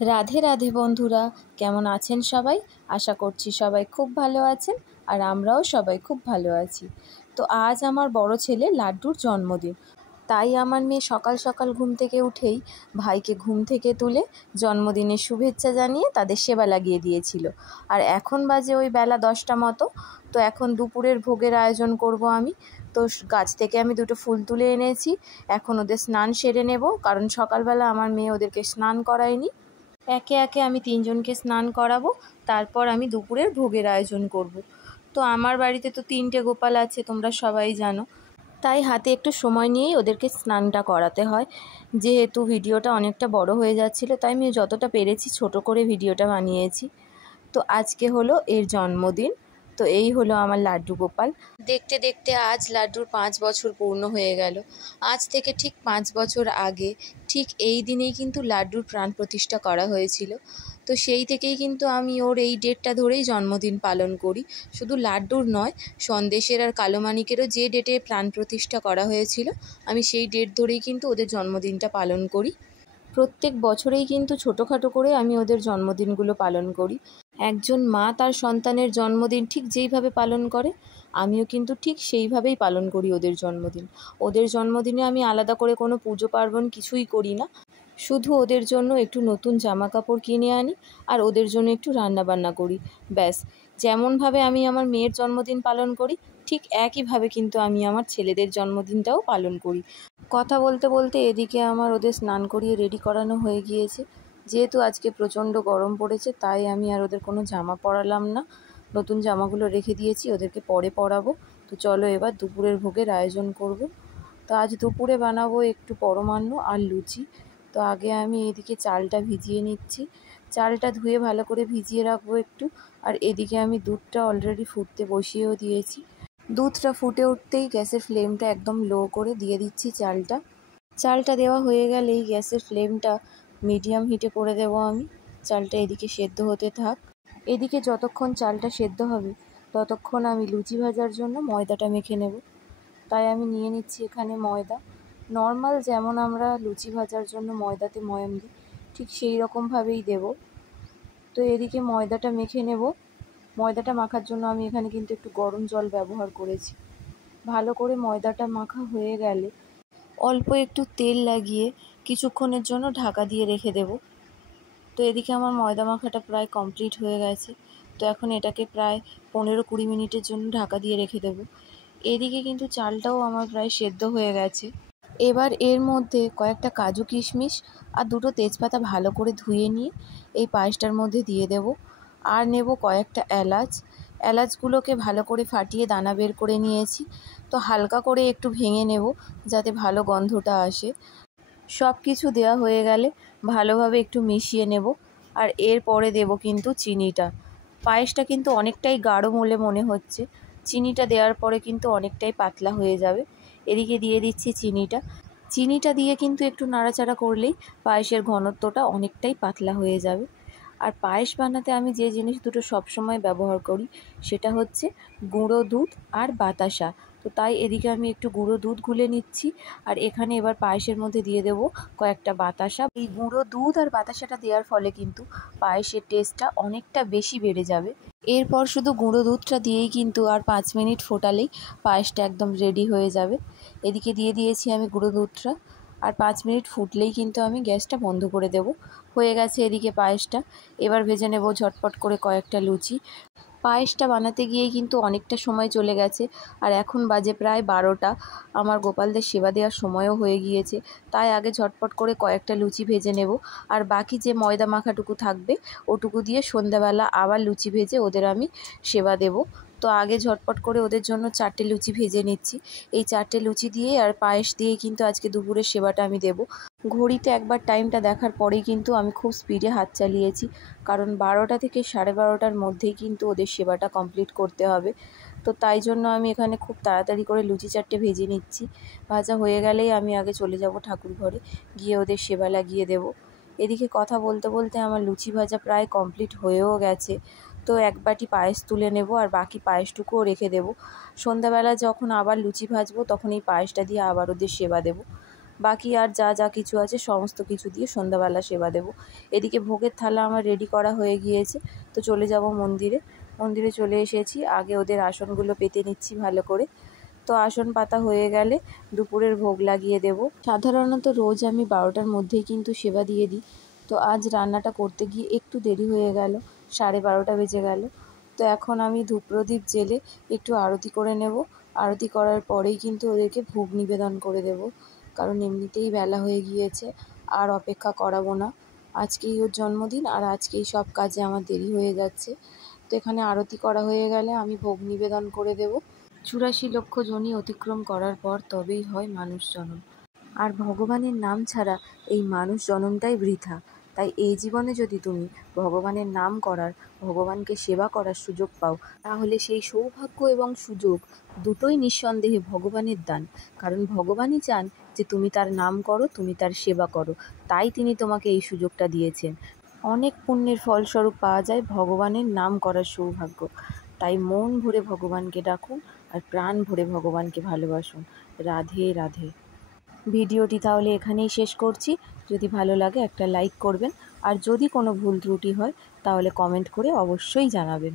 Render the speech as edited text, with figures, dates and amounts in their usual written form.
রাধে রাধে বন্ধুরা, কেমন আছেন সবাই? আশা করছি সবাই খুব ভালো আছেন আর আমরাও সবাই খুব ভালো আছি। তো আজ আমার বড় ছেলে লাড্ডুর জন্মদিন, তাই আমার মেয়ে সকাল সকাল ঘুম থেকে উঠেই ভাইকে ঘুম থেকে তুলে জন্মদিনের শুভেচ্ছা জানিয়ে তাদের সেবা লাগিয়ে দিয়েছিল। আর এখন বাজে ওই বেলা 10টা মতো। তো এখন দুপুরের ভোগের আয়োজন করব আমি। তো গাছ থেকে আমি দুটো ফুল তুলে এনেছি, এখন ওদের স্নান সেরে নেব, কারণ সকালবেলা আমার মেয়ে ওদেরকে স্নান করায়নি। একে একে আমি তিনজনকে স্নান করাবো, তারপর আমি দুপুরের ভোগের আয়োজন করব। তো আমার বাড়িতে তো 3টে গোপাল আছে, তোমরা সবাই জানো, তাই হাতে একটু সময় নিয়েই ওদেরকে স্নানটা করাতে হয়। যেহেতু ভিডিওটা অনেকটা বড় হয়ে যাচ্ছিল, তাই আমি যতটা পেরেছি ছোট করে ভিডিওটা বানিয়েছি। তো আজকে হলো এর জন্মদিন। তো এই হলো আমার লাড্ডু গোপাল। দেখতে দেখতে আজ লাড্ডুর 5 বছর পূর্ণ হয়ে গেল। আজ থেকে ঠিক 5 বছর আগে ঠিক এই দিনেই কিন্তু লাড্ডুর প্রাণ প্রতিষ্ঠা করা হয়েছিল। তো সেই থেকেই কিন্তু আমি ওর এই ডেটটা ধরেই জন্মদিন পালন করি। শুধু লাড্ডুর নয়, সন্দেশের আর কালোমানিকেরও যে ডেটে প্রাণ প্রতিষ্ঠা করা হয়েছিল, আমি সেই ডেট ধরেই কিন্তু ওদের জন্মদিনটা পালন করি। প্রত্যেক বছরেই কিন্তু ছোটোখাটো করে আমি ওদের জন্মদিনগুলো পালন করি। একজন মা তার সন্তানের জন্মদিন ঠিক যেইভাবে পালন করে, আমিও কিন্তু ঠিক সেইভাবেই পালন করি ওদের জন্মদিন। ওদের জন্মদিনে আমি আলাদা করে কোনো পুজো পার্বণ কিছুই করি না, শুধু ওদের জন্য একটু নতুন জামা কাপড় কিনে আনি আর ওদের জন্য একটু রান্নাবান্না করি, ব্যাস। যেমনভাবে আমি আমার মেয়ের জন্মদিন পালন করি, ঠিক একইভাবে কিন্তু আমি আমার ছেলেদের জন্মদিনটাও পালন করি। কথা বলতে বলতে এদিকে আমার ওদের স্নান করিয়ে রেডি করানো হয়ে গিয়েছে। যেহেতু আজকে প্রচণ্ড গরম পড়েছে, তাই আমি আর ওদের কোনো জামা পরালাম না, নতুন জামাগুলো রেখে দিয়েছি, ওদেরকে পরে পরাবো। তো চলো এবার দুপুরের ভোগের আয়োজন করব। তো আজ দুপুরে বানাবো একটু পরমান্ন আর লুচি। তো আগে আমি এদিকে চালটা ভিজিয়ে নিচ্ছি, চালটা ধুয়ে ভালো করে ভিজিয়ে রাখবো একটু। আর এদিকে আমি দুধটা অলরেডি ফুটতে বসিয়েও দিয়েছি। দুধটা ফুটে উঠতেই গ্যাসের ফ্লেমটা একদম লো করে দিয়ে দিচ্ছি চালটা। চালটা দেওয়া হয়ে গেলেই গ্যাসের ফ্লেমটা মিডিয়াম হিটে করে দেবো আমি। চালটা এদিকে সেদ্ধ হতে থাক। এদিকে যতক্ষণ চালটা সেদ্ধ হবে, ততক্ষণ আমি লুচি ভাজার জন্য ময়দাটা মেখে নেব। তাই আমি নিয়ে নিচ্ছি এখানে ময়দা। নর্মাল যেমন আমরা লুচি ভাজার জন্য ময়দাতে ময়াম দিই, ঠিক সেই রকমভাবেই দেব। তো এদিকে ময়দাটা মেখে নেব। ময়দাটা মাখার জন্য আমি এখানে কিন্তু একটু গরম জল ব্যবহার করেছি। ভালো করে ময়দাটা মাখা হয়ে গেলে অল্প একটু তেল লাগিয়ে কিছুক্ষণের জন্য ঢাকা দিয়ে রেখে দেব। তো এদিকে আমার ময়দা মাখাটা প্রায় কমপ্লিট হয়ে গেছে। তো এখন এটাকে প্রায় 15-20 মিনিটের জন্য ঢাকা দিয়ে রেখে দেব। এদিকে কিন্তু চালটাও আমার প্রায় সেদ্ধ হয়ে গেছে। এবার এর মধ্যে কয়েকটা কাজু কিশমিশ আর দুটো তেজপাতা ভালো করে ধুয়ে নিয়ে এই পায়েসটার মধ্যে দিয়ে দেব। আর নেব কয়েকটা এলাচ। এলাচগুলোকে ভালো করে ফাটিয়ে দানা বের করে নিয়েছি। তো হালকা করে একটু ভেঙে নেব, যাতে ভালো গন্ধটা আসে। সব কিছু দেওয়া হয়ে গেলে ভালোভাবে একটু মিশিয়ে নেব। আর এরপরে দেব কিন্তু চিনিটা। পায়েসটা কিন্তু অনেকটাই গাঢ় বলে মনে হচ্ছে, চিনিটা দেওয়ার পরে কিন্তু অনেকটাই পাতলা হয়ে যাবে। এদিকে দিয়ে দিচ্ছি চিনিটা। চিনিটা দিয়ে কিন্তু একটু নাড়াচাড়া করলেই পায়েসের ঘনত্বটা অনেকটাই পাতলা হয়ে যাবে। আর পায়েস বানাতে আমি যে জিনিস দুটো সবসময় ব্যবহার করি, সেটা হচ্ছে গুঁড়ো দুধ আর বাতাসা। তো তাই এদিকে আমি একটু গুঁড়ো দুধ গুলে নিচ্ছি, আর এখানে এবার পায়েসের মধ্যে দিয়ে দেব কয়েকটা বাতাসা। এই গুঁড়ো দুধ আর বাতাসাটা দেওয়ার ফলে কিন্তু পায়েসের টেস্টটা অনেকটা বেশি বেড়ে যাবে। এরপর শুধু গুঁড়ো দুধটা দিয়েই কিন্তু আর 5 মিনিট ফোটালেই পায়েসটা একদম রেডি হয়ে যাবে। এদিকে দিয়ে দিয়েছি আমি গুঁড়ো দুধটা, আর 5 মিনিট ফুটলেই কিন্তু আমি গ্যাসটা বন্ধ করে দেব। হয়ে গেছে এদিকে পায়েসটা। এবার ভেজে নেব ঝটপট করে কয়েকটা লুচি। পায়েসটা বানাতে গিয়েই কিন্তু অনেকটা সময় চলে গেছে, আর এখন বাজে প্রায় 12টা। আমার গোপালদের সেবা দেওয়ার সময়ও হয়ে গিয়েছে, তাই আগে ঝটপট করে কয়েকটা লুচি ভেজে নেব। আর বাকি যে ময়দা মাখাটুকু থাকবে, ওটুকু দিয়ে সন্ধ্যাবেলা আবার লুচি ভেজে ওদের আমি সেবা দেব। তো আগে ঝটপট করে ওদের জন্য 4টে লুচি ভেজে নিচ্ছি। এই 4টে লুচি দিয়ে আর পায়েস দিয়েই কিন্তু আজকে দুপুরের সেবাটা আমি দেব। ঘড়িতে একবার টাইমটা দেখার পরেই কিন্তু আমি খুব স্পিডে হাত চালিয়েছি, কারণ 12টা থেকে 12:30টার মধ্যেই কিন্তু ওদের সেবাটা কমপ্লিট করতে হবে। তো তাই জন্য আমি এখানে খুব তাড়াতাড়ি করে লুচি 4টে ভেজে নিচ্ছি। ভাজা হয়ে গেলেই আমি আগে চলে যাব ঠাকুর ঘরে, গিয়ে ওদের সেবা লাগিয়ে দেব। এদিকে কথা বলতে বলতে আমার লুচি ভাজা প্রায় কমপ্লিট হয়েও গেছে। তো এক বাটি পায়েস তুলে নেব, আর বাকি পায়েসটুকুও রেখে দেব। সন্ধ্যাবেলা যখন আবার লুচি ভাজবো, তখন এই পায়েসটা দিয়ে আবার ওদের সেবা দেব। বাকি আর যা যা কিছু আছে সমস্ত কিছু দিয়ে সন্ধ্যাবেলা সেবা দেব। এদিকে ভোগের থালা আমার রেডি করা হয়ে গিয়েছে, তো চলে যাব মন্দিরে। মন্দিরে চলে এসেছি, আগে ওদের আসনগুলো পেতে নিচ্ছি ভালো করে। তো আসন পাতা হয়ে গেলে দুপুরের ভোগ লাগিয়ে দেব। সাধারণত রোজ আমি 12টার মধ্যেই কিন্তু সেবা দিয়ে দিই। তো আজ রান্নাটা করতে গিয়ে একটু দেরি হয়ে গেল, 12:30 বেজে গেল। তো এখন আমি ধূপ প্রদীপ জ্বেলে একটু আরতি করে নেব। আরতি করার পরেই কিন্তু ওদেরকে ভোগ নিবেদন করে দেব, কারণ এমনিতেই বেলা হয়ে গিয়েছে, আর অপেক্ষা করাবো না। আজকেই ওর জন্মদিন, আর আজকেই সব কাজে আমার দেরি হয়ে যাচ্ছে। তো এখানে আরতি করা হয়ে গেলে আমি ভোগ নিবেদন করে দেব। 84 লক্ষ যোনি অতিক্রম করার পর তবেই হয় মানুষ জন্ম, আর ভগবানের নাম ছাড়া এই মানুষ জন্মটাই বৃথা। তাই এই জীবনে যদি তুমি ভগবানের নাম করার, ভগবানকে সেবা করার সুযোগ পাও, তাহলে সেই সৌভাগ্য এবং সুযোগ দুটোই নিঃসন্দেহে ভগবানের দান। কারণ ভগবানই চান যে তুমি তার নাম করো, তুমি তার সেবা করো, তাই তিনি তোমাকে এই সুযোগটা দিয়েছেন। অনেক পুণ্যের ফলস্বরূপ পাওয়া যায় ভগবানের নাম করার সৌভাগ্য। তাই মন ভরে ভগবানকে ডাকুন, আর প্রাণ ভরে ভগবানকে ভালোবাসুন। রাধে রাধে। ভিডিওটি তাহলে এখানেই শেষ করছি। যদি ভালো লাগে একটা লাইক করবেন, আর যদি কোনো ভুল ত্রুটি হয় তাহলে কমেন্ট করে অবশ্যই জানাবেন।